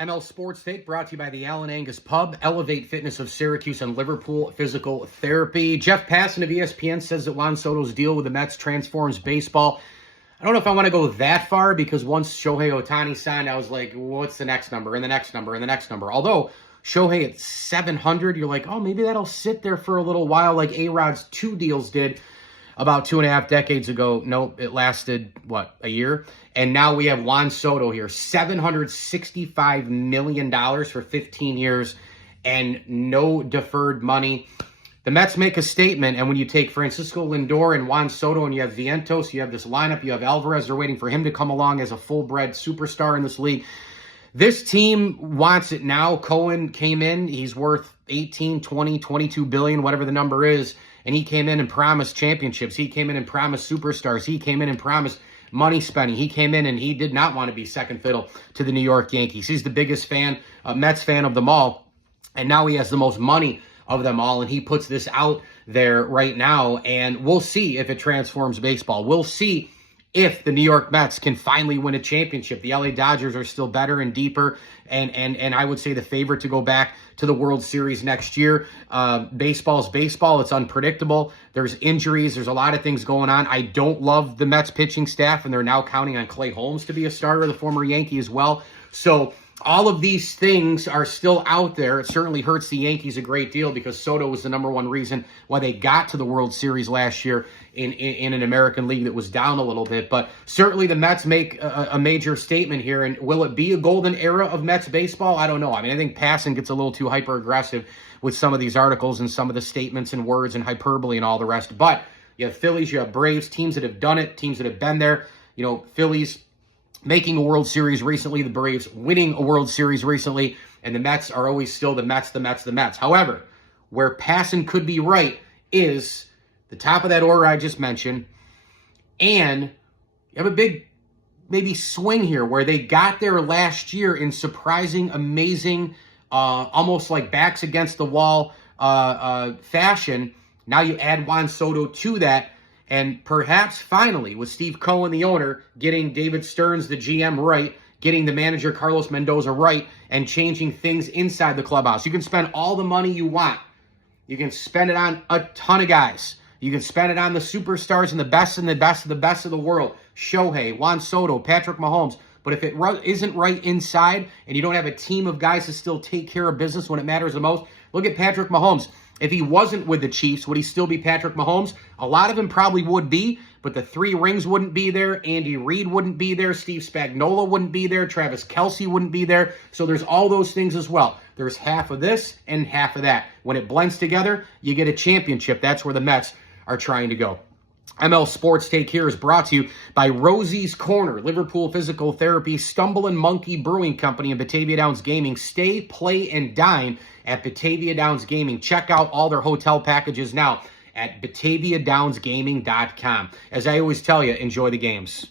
ML Sports Take brought to you by the Allen Angus Pub, Elevate Fitness of Syracuse and Liverpool Physical Therapy. Jeff Passan of ESPN says that Juan Soto's deal with the Mets transforms baseball. I don't know if I want to go that far because once Shohei Ohtani signed, I was like, what's the next number and the next number and the next number? Although Shohei at 700, you're like, oh, maybe that'll sit there for a little while like A-Rod's 2 deals did about 2.5 decades ago. Nope, it lasted, a year? And now we have Juan Soto here, $765 million for 15 years and no deferred money. The Mets make a statement, and when you take Francisco Lindor and Juan Soto and you have Vientos, you have this lineup, you have Alvarez, they're waiting for him to come along as a full-bred superstar in this league. This team wants it now. Cohen came in. He's worth 18, 20, 22 billion, whatever the number is. And he came in and promised championships. He came in and promised superstars. He came in and promised money spending. He came in and he did not want to be second fiddle to the New York Yankees. He's the biggest Mets fan of them all. And now he has the most money of them all. And he puts this out there right now. And we'll see if it transforms baseball. We'll see if the New York Mets can finally win a championship. The LA Dodgers are still better and deeper, and I would say the favorite to go back to the World Series next year. Baseball's baseball. It's unpredictable. There's injuries. There's a lot of things going on. I don't love the Mets pitching staff, and they're now counting on Clay Holmes to be a starter, the former Yankee as well. So all of these things are still out there. It certainly hurts the Yankees a great deal because Soto was the number one reason why they got to the World Series last year in an American League that was down a little bit. But certainly the Mets make a major statement here. And will it be a golden era of Mets baseball? I don't know. I mean, I think Passan gets a little too hyper-aggressive with some of these articles and some of the statements and words and hyperbole and all the rest. But you have Phillies, you have Braves, teams that have done it, teams that have been there. You know, Phillies making a World Series recently, the Braves winning a World Series recently, and the Mets are always still the Mets, the Mets, the Mets. However, where Passan could be right is the top of that order I just mentioned, and you have a big maybe swing here where they got there last year in surprising, amazing, almost like backs against the wall fashion. Now you add Juan Soto to that. And perhaps finally, with Steve Cohen, the owner, getting David Stearns, the GM, right, getting the manager, Carlos Mendoza, right, and changing things inside the clubhouse. You can spend all the money you want. You can spend it on a ton of guys. You can spend it on the superstars and the best and the best of the best of the world. Shohei, Juan Soto, Patrick Mahomes. But if it isn't right inside and you don't have a team of guys to still take care of business when it matters the most, look at Patrick Mahomes. If he wasn't with the Chiefs, would he still be Patrick Mahomes? A lot of him probably would be, but the 3 rings wouldn't be there. Andy Reid wouldn't be there. Steve Spagnuolo wouldn't be there. Travis Kelce wouldn't be there. So there's all those things as well. There's half of this and half of that. When it blends together, you get a championship. That's where the Mets are trying to go. ML Sports Take here is brought to you by Rosie's Corner, Liverpool Physical Therapy, Stumble and Monkey Brewing Company, and Batavia Downs Gaming. Stay, play, and dine at Batavia Downs Gaming. Check out all their hotel packages now at BataviaDownsGaming.com. As I always tell you, enjoy the games.